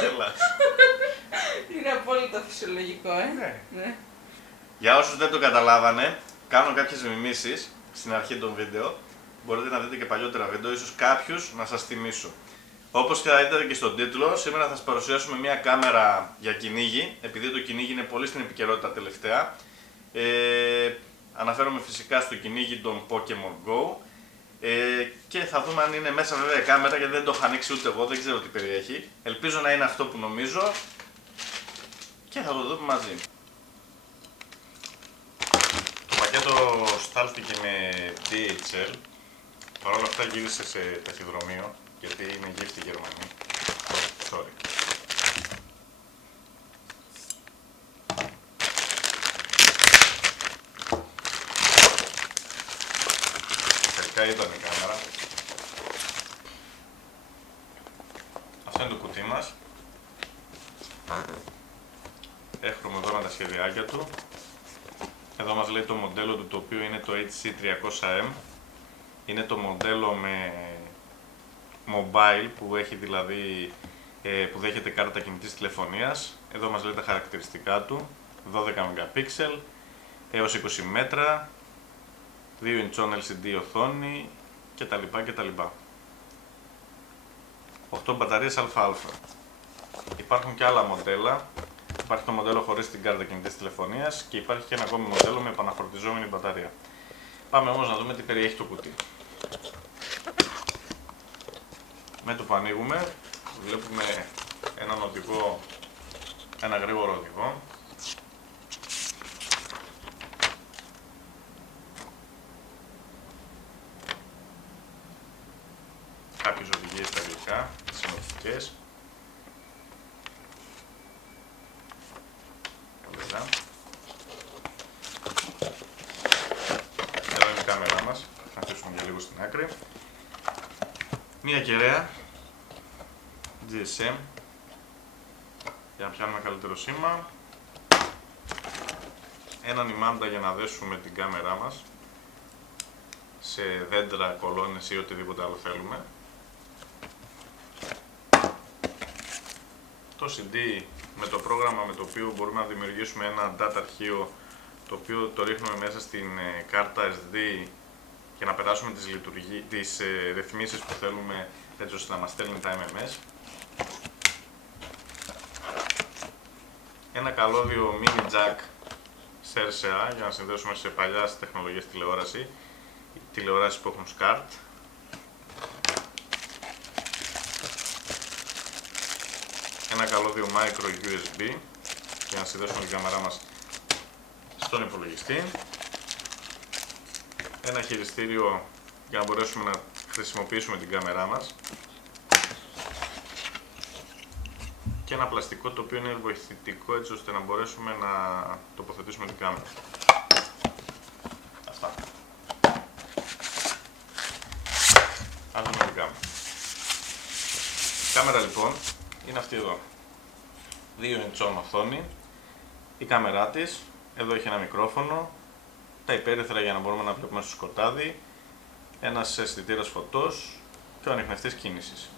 γελάς? Είναι απόλυτα φυσιολογικό, Ναι. Για όσους δεν το καταλάβανε, κάνω κάποιες μιμήσεις στην αρχή των βίντεο. Μπορείτε να δείτε και παλιότερα βίντεο, ίσως κάποιους να σας θυμίσω. Όπως θα είδατε και στον τίτλο, σήμερα θα σας παρουσιάσουμε μια κάμερα για κυνήγι, επειδή το κυνήγι είναι πολύ στην επικαιρότητα τελευταία. Αναφέρομαι φυσικά στο κυνήγι των Pokemon Go. Και θα δούμε αν είναι μέσα βέβαια η κάμερα, γιατί δεν το έχω ανοίξει ούτε εγώ, δεν ξέρω τι περιέχει. Ελπίζω να είναι αυτό που νομίζω και θα το δούμε μαζί. Το πακέτο στάλθηκε με DHL, παρ' όλα αυτά γύρισε σε ταχυδρομείο, γιατί είναι γη στη Γερμανία. Sorry. Τελικά ήταν η κάμερα. Αυτό είναι το κουτί μας. Έχουμε εδώ με τα σχεδιάκια του. Εδώ μας λέει το μοντέλο του, το οποίο είναι το HC300M. Είναι το μοντέλο με mobile, που έχει δηλαδή, που δέχεται κάρτα κινητής τηλεφωνίας. Εδώ μας λέει τα χαρακτηριστικά του. 12 MP έως 20 μέτρα, 2 inch LCD οθόνη κτλ. 8 μπαταρίες ΑΑ. Υπάρχουν και άλλα μοντέλα. Υπάρχει το μοντέλο χωρίς την κάρτα κινητής τηλεφωνίας και υπάρχει και ένα ακόμη μοντέλο με επαναφορτιζόμενη μπαταρία. Πάμε όμως να δούμε τι περιέχει το κουτί. Με το που ανοίγουμε, βλέπουμε έναν οδηγό, ένα γρήγορο οδηγό. Κάποιες οδηγίες στα αγγλικά, συνοπτικές. Εδώ είναι η κάμερά μας, θα αφήσουμε για λίγο στην άκρη. Μία κεραία GSM για να πιάνουμε καλύτερο σήμα. Έναν ημάντα για να δέσουμε την κάμερά μας σε δέντρα, κολόνες ή οτιδήποτε άλλο θέλουμε. Το CD με το πρόγραμμα με το οποίο μπορούμε να δημιουργήσουμε ένα data αρχείο, το οποίο το ρίχνουμε μέσα στην κάρτα SD και να περάσουμε τις ρυθμίσεις που θέλουμε, έτσι ώστε να μας στέλνει τα MMS. Ένα καλώδιο mini jack σε RCA για να συνδέσουμε σε παλιάς τεχνολογίες τηλεοράσεις που έχουν SCART. Ένα καλώδιο micro USB για να συνδέσουμε την κάμερά μας στον υπολογιστή. Ένα χειριστήριο για να μπορέσουμε να χρησιμοποιήσουμε την κάμερά μας. Και ένα πλαστικό το οποίο είναι βοηθητικό, έτσι ώστε να μπορέσουμε να τοποθετήσουμε την κάμερα. Αυτά. Ας δούμε την κάμερα. Η κάμερα λοιπόν είναι αυτή εδώ. 2 inch οθόνη. Η κάμερά της. Εδώ έχει ένα μικρόφωνο. Τα υπέρυθρα για να μπορούμε να βλέπουμε στο σκοτάδι. Ένας αισθητήρας φωτός και ο ανιχνευτής κίνησης.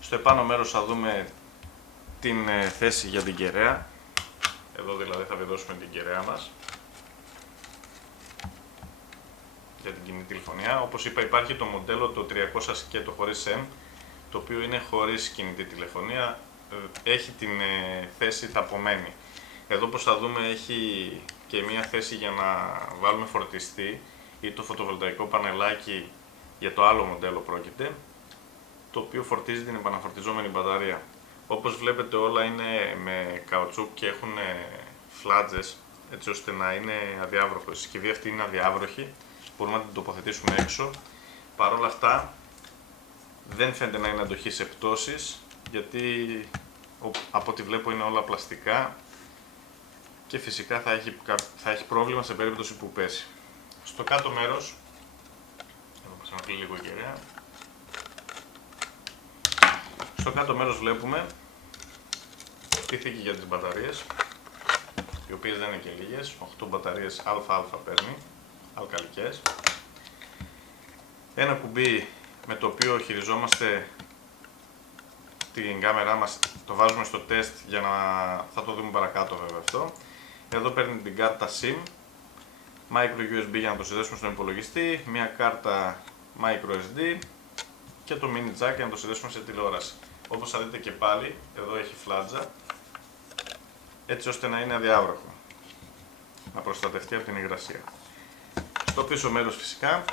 Στο επάνω μέρος θα δούμε την θέση για την κεραία. Εδώ δηλαδή θα βιδώσουμε την κεραία μας για την κινητή τηλεφωνία. Όπως είπα, υπάρχει το μοντέλο το 300 και το χωρίς M, το οποίο είναι χωρίς κινητή τηλεφωνία. Έχει την θέση ταπομένη. Εδώ όπως θα δούμε έχει και μία θέση για να βάλουμε φορτιστή ή το φωτοβολταϊκό πανελάκι, για το άλλο μοντέλο πρόκειται, το οποίο φορτίζει την επαναφορτιζόμενη μπαταρία. Όπως βλέπετε όλα είναι με καουτσούκ και έχουν φλάτζες, έτσι ώστε να είναι αδιάβροχο. Η συσκευή αυτή είναι αδιάβροχη, μπορούμε να την τοποθετήσουμε έξω. Παρ' όλα αυτά δεν φαίνεται να είναι αντοχή σε πτώσεις, γιατί από ό,τι βλέπω είναι όλα πλαστικά και φυσικά θα έχει πρόβλημα σε περίπτωση που πέσει. Στο κάτω μέρος, εδώ μας αναπλεί λίγο η κεραία. Στο κάτω μέρος βλέπουμε τη θήκη για τις μπαταρίες, οι οποίες δεν είναι και λίγες, 8 μπαταρίες ΑΑ παίρνει, αλκαλικές. Ένα κουμπί με το οποίο χειριζόμαστε την κάμερά μας, το βάζουμε στο τεστ για να θα το δούμε παρακάτω βέβαια αυτό. Εδώ παίρνει την κάρτα SIM, micro USB για να το συνδέσουμε στον υπολογιστή, μια κάρτα micro SD και το mini jack για να το συνδέσουμε σε τηλεόραση. Όπως θα δείτε και πάλι, εδώ έχει φλάτζα, έτσι ώστε να είναι αδιάβροχο, να προστατευτεί από την υγρασία. Στο πίσω μέρος φυσικά,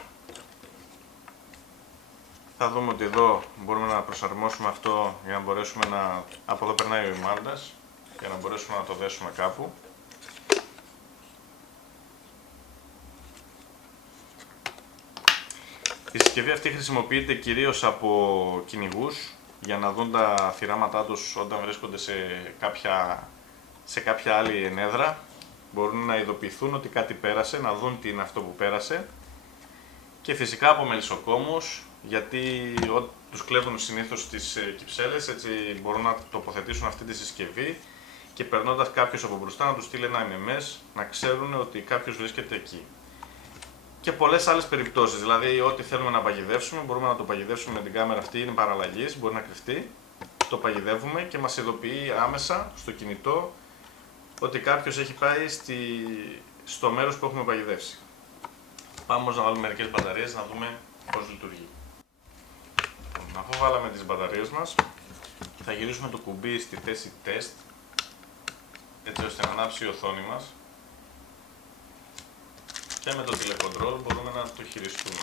θα δούμε ότι εδώ μπορούμε να προσαρμόσουμε αυτό για να μπορέσουμε να... Από εδώ περνάει ο ημάντας, για να μπορέσουμε να το δέσουμε κάπου. Η συσκευή αυτή χρησιμοποιείται κυρίως από κυνηγούς για να δουν τα θυράματά τους όταν βρίσκονται σε κάποια άλλη ενέδρα. Μπορούν να ειδοποιηθούν ότι κάτι πέρασε, να δουν τι είναι αυτό που πέρασε. Και φυσικά από μελισσοκόμους, γιατί τους κλέβουν συνήθως τις κυψέλες, έτσι μπορούν να τοποθετήσουν αυτή τη συσκευή και περνώντας κάποιος από μπροστά να τους στείλει ένα MMS, να ξέρουν ότι κάποιος βρίσκεται εκεί. Και πολλές άλλες περιπτώσεις, δηλαδή ό,τι θέλουμε να παγιδεύσουμε, μπορούμε να το παγιδεύσουμε με την κάμερα αυτή, είναι παραλλαγής, μπορεί να κρυφτεί, το παγιδεύουμε και μας ειδοποιεί άμεσα στο κινητό ότι κάποιος έχει πάει στο μέρος που έχουμε παγιδεύσει. Πάμε όμως να βάλουμε μερικές μπαταρίες να δούμε πώς λειτουργεί. Αφού βάλαμε τις μπαταρίες μας, θα γυρίσουμε το κουμπί στη θέση test, έτσι ώστε να ανάψει η οθόνη μας και με το τηλεκοντρόλ μπορούμε να το χειριστούμε.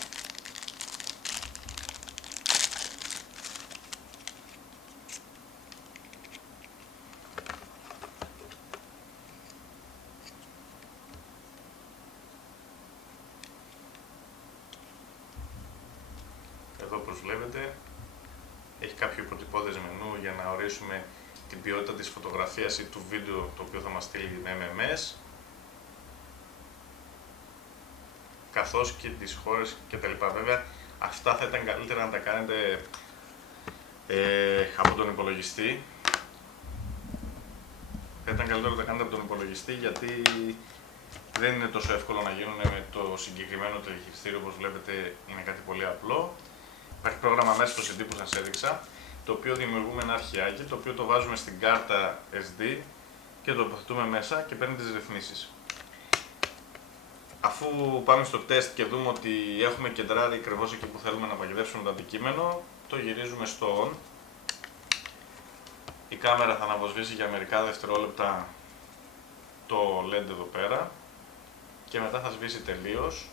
Εδώ όπως βλέπετε έχει κάποιο υποτυπώδες μενού για να ορίσουμε την ποιότητα της φωτογραφίας ή του βίντεο το οποίο θα μας στείλει με MMS, καθώς και τις χώρες κτλ. Βέβαια αυτά θα ήταν καλύτερα να τα κάνετε από τον υπολογιστή. Θα ήταν καλύτερο να τα κάνετε από τον υπολογιστή, γιατί δεν είναι τόσο εύκολο να γίνουν με το συγκεκριμένο τηλεχειριστήριο. Όπως βλέπετε είναι κάτι πολύ απλό. Υπάρχει πρόγραμμα μέσα στο CD που σας έδειξα, το οποίο δημιουργούμε ένα αρχιάκι, το οποίο το βάζουμε στην κάρτα SD και το τοποθετούμε μέσα και παίρνει τις ρυθμίσεις. Αφού πάμε στο τεστ και δούμε ότι έχουμε κεντράρει ακριβώς εκεί που θέλουμε να παγιδεύσουμε το αντικείμενο, το γυρίζουμε στο on. Η κάμερα θα αναβοσβήσει για μερικά δευτερόλεπτα το LED εδώ πέρα και μετά θα σβήσει τελείως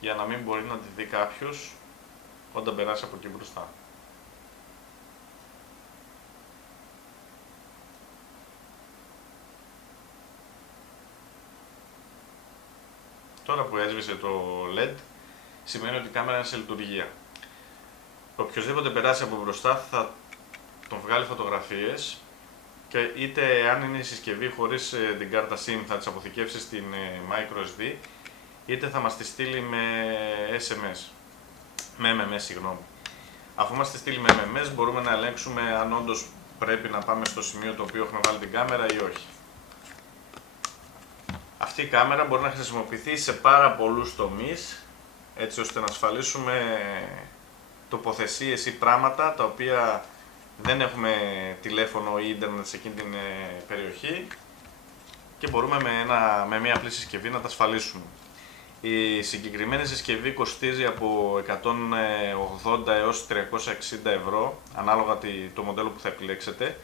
για να μην μπορεί να τη δει κάποιος όταν περάσει από εκεί μπροστά. Τώρα που έσβησε το LED, σημαίνει ότι η κάμερα είναι σε λειτουργία. Οποιοςδήποτε περάσει από μπροστά θα τον βγάλει φωτογραφίες και είτε αν είναι η συσκευή χωρίς την κάρτα SIM θα τις αποθηκεύσει στην microSD, είτε θα μας τη στείλει με SMS. Με MMS, συγγνώμη. Αφού μας τη στείλει με MMS, μπορούμε να ελέγξουμε αν όντως πρέπει να πάμε στο σημείο το οποίο έχουμε βάλει την κάμερα ή όχι. Αυτή η κάμερα μπορεί να χρησιμοποιηθεί σε πάρα πολλούς τομείς, έτσι ώστε να ασφαλίσουμε τοποθεσίες ή πράγματα τα οποία δεν έχουμε τηλέφωνο ή ίντερνετ σε εκείνη την περιοχή και μπορούμε με μια απλή συσκευή να τα ασφαλίσουμε. Η συγκεκριμένη συσκευή κοστίζει από 180 έως 360 ευρώ, ανάλογα το μοντέλο που θα επιλέξετε.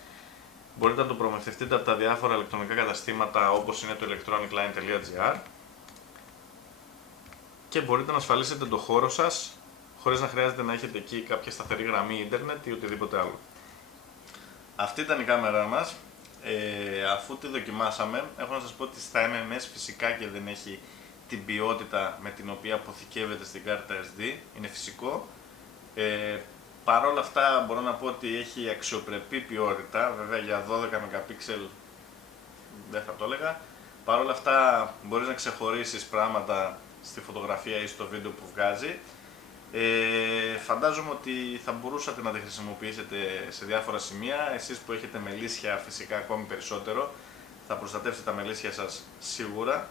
Μπορείτε να το προμηθευτείτε από τα διάφορα ηλεκτρονικά καταστήματα όπως είναι το electronicline.gr και μπορείτε να ασφαλίσετε το χώρο σας χωρίς να χρειάζεται να έχετε εκεί κάποια σταθερή γραμμή ίντερνετ ή οτιδήποτε άλλο. Αυτή ήταν η κάμερά μας. Αφού τη δοκιμάσαμε, έχω να σας πω ότι στα MMS φυσικά και δεν έχει την ποιότητα με την οποία αποθηκεύεται στην κάρτα SD, είναι φυσικό. Παρ' όλα αυτά μπορώ να πω ότι έχει αξιοπρεπή ποιότητα, βέβαια για 12 MP δεν θα το έλεγα. Παρ' όλα αυτά μπορείς να ξεχωρίσεις πράγματα στη φωτογραφία ή στο βίντεο που βγάζει. Φαντάζομαι ότι θα μπορούσατε να τη χρησιμοποιήσετε σε διάφορα σημεία. Εσείς που έχετε μελίσια φυσικά ακόμη περισσότερο, θα προστατεύσετε τα μελίσια σας σίγουρα.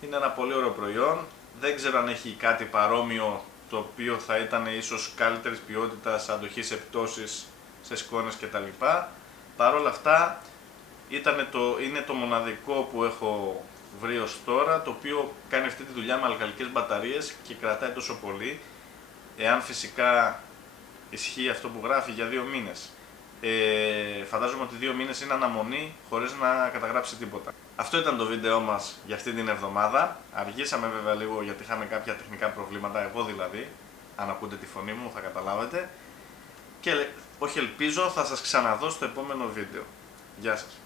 Είναι ένα πολύ ωραίο προϊόν. Δεν ξέρω αν έχει κάτι παρόμοιο το οποίο θα ήταν ίσως καλύτερης ποιότητας, αντοχής σε πτώσεις σε σκόνες κτλ. Παρ' όλα αυτά είναι το μοναδικό που έχω βρει ως τώρα, το οποίο κάνει αυτή τη δουλειά με αλκαλικές μπαταρίες και κρατάει τόσο πολύ, εάν φυσικά ισχύει αυτό που γράφει για 2 μήνες. Φαντάζομαι ότι 2 μήνες είναι αναμονή χωρίς να καταγράψει τίποτα. Αυτό ήταν το βίντεό μας για αυτή την εβδομάδα. Αργήσαμε βέβαια λίγο γιατί είχαμε κάποια τεχνικά προβλήματα, εγώ δηλαδή. Αν ακούτε τη φωνή μου θα καταλάβετε. Και όχι ελπίζω, θα σας ξαναδώ στο επόμενο βίντεο. Γεια σας.